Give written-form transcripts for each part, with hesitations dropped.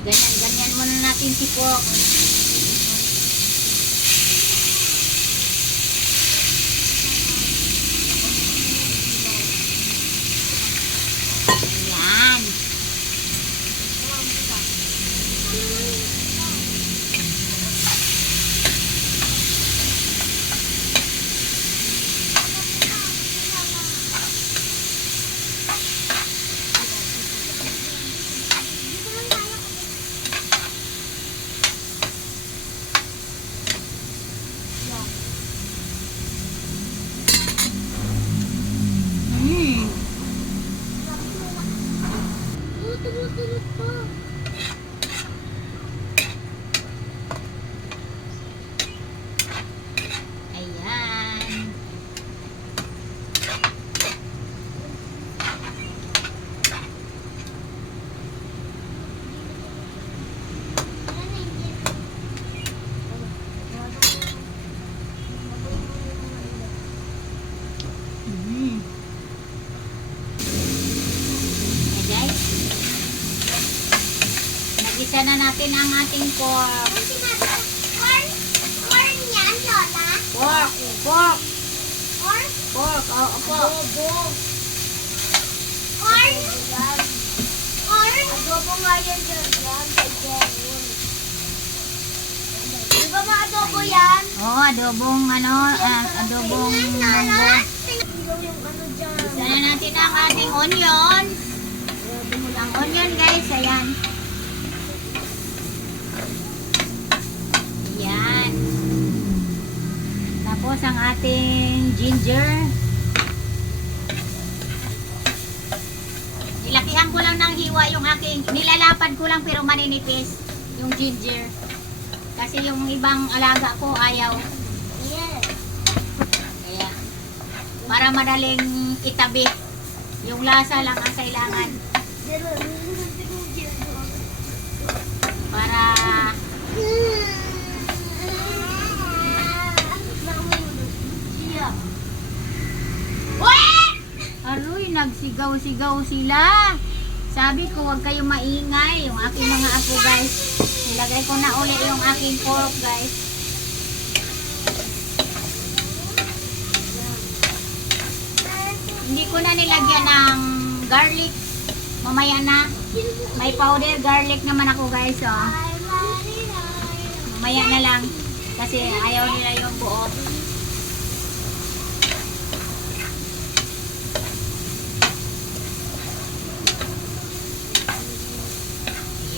Ganyan muna natin si pork. Ayan. Ayan. Guys, nag-isa na natin ang ating pork. Corn yan, Lola? Pork. Corn? Opo. Corn? Corn? Adobo nga yan dyan. Di ba ma-adobo yan? Oo, adobong adobong munggo. Isa na natin ang ating onion. Ang onion guys, ayan. Ayan. Tapos ang ating ginger. Nilakihan ko lang ng hiwa yung aking, nilalapad ko lang pero maninipis yung ginger. Kasi yung ibang alaga ko ayaw. Yes. Kaya, para madaling itabi. Yung lasa lang ang kailangan. Para aroy, nagsigaw-sigaw sila. Sabi ko, huwag kayong maingay. Yung aking mga apo guys. Nilagay ko na uli yung aking pork guys. Hindi ko na nilagyan ng garlic. Mamaya na. May powder garlic naman ako guys. Oh. Mamaya na lang. Kasi ayaw nila yung buo.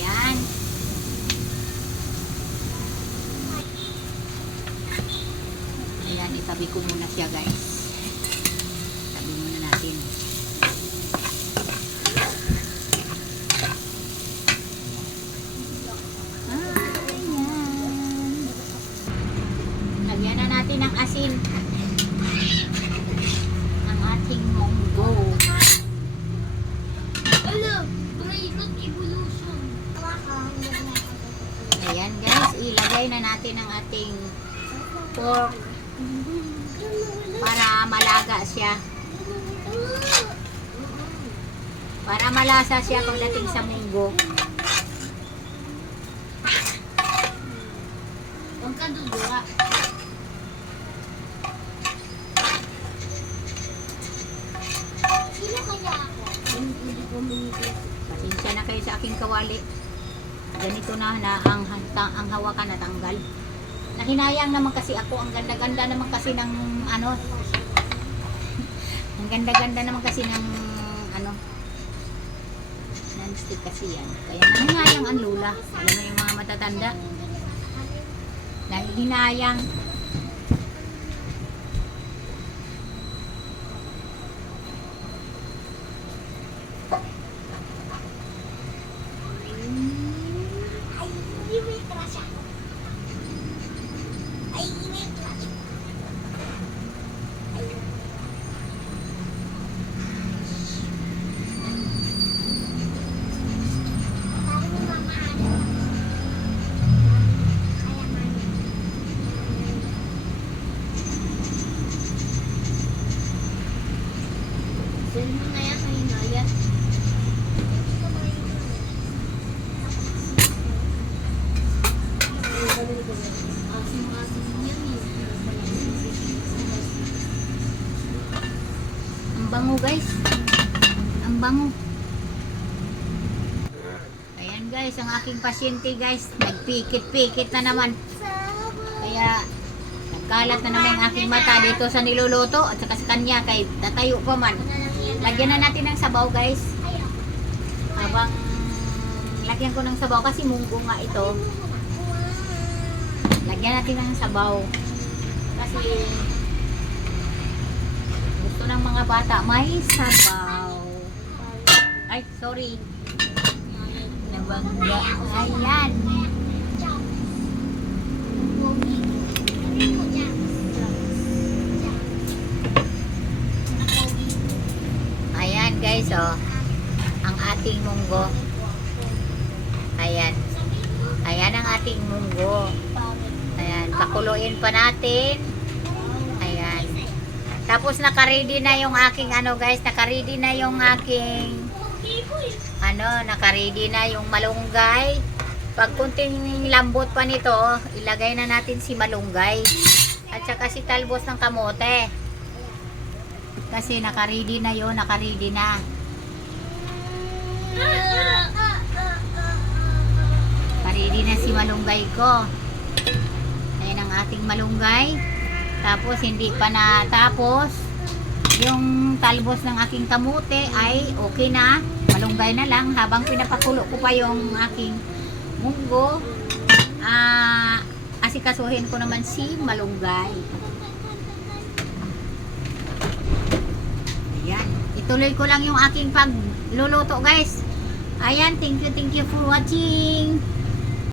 Ayan. Ayan, itabi ko muna siya guys. Itabi muna natin. Ayan. Lagyan na natin ng asin. Ang ating munggo. Ayan guys, ilagay na natin ang ating pork para malaga siya. Para malasa siya pagdating sa munggo. Huwag ka dudura. Sino kaya ako? Pasensya na kayo sa aking kawali. Ganito na ang hawakan na tanggal. Nahinayang naman kasi ako. Ang ganda-ganda naman kasi ng ano. Ang ganda-ganda naman kasi ng ano. Non-stick kasi yan. Kaya nahinayang ang lula. Alam mo yung mga matatanda. Nahinayang. guys. Ang bango. Ayan guys, ang aking pasyente guys, nagpikit-pikit na naman. Kaya nagkalat na naman ang aking mata dito sa niluluto at saka sa kanya kay tatayo pa man. Lagyan na natin ng sabaw guys. Habang lagyan ko ng sabaw kasi munggo nga ito. Lagyan natin ng sabaw. Kasi gusto ng mga bata may sabaw. Ay, sorry. Nabangga. Ayan. Ayan guys, oh. Ang ating munggo. Ayan. Ayan ang ating munggo. Ayan, pakuluin pa natin. Ayan. Tapos naka-ready na yung aking ano guys, naka-ready na yung aking naka-ready na yung malunggay. Pag kunting lambot pa nito, ilagay na natin si malunggay. At saka si talbos ng kamote. Kasi naka-ready na yun, naka-ready na. Naka-ready na si malunggay ko. Ayan ang ating malunggay. Tapos hindi pa natapos yung talbos ng aking kamote ay okay na. Malunggay na lang habang pinapakulo ko pa yung aking munggo. Asikasuhin ko naman si malunggay. Ayan. Ituloy ko lang yung aking pagluluto guys. Ayan, thank you for watching.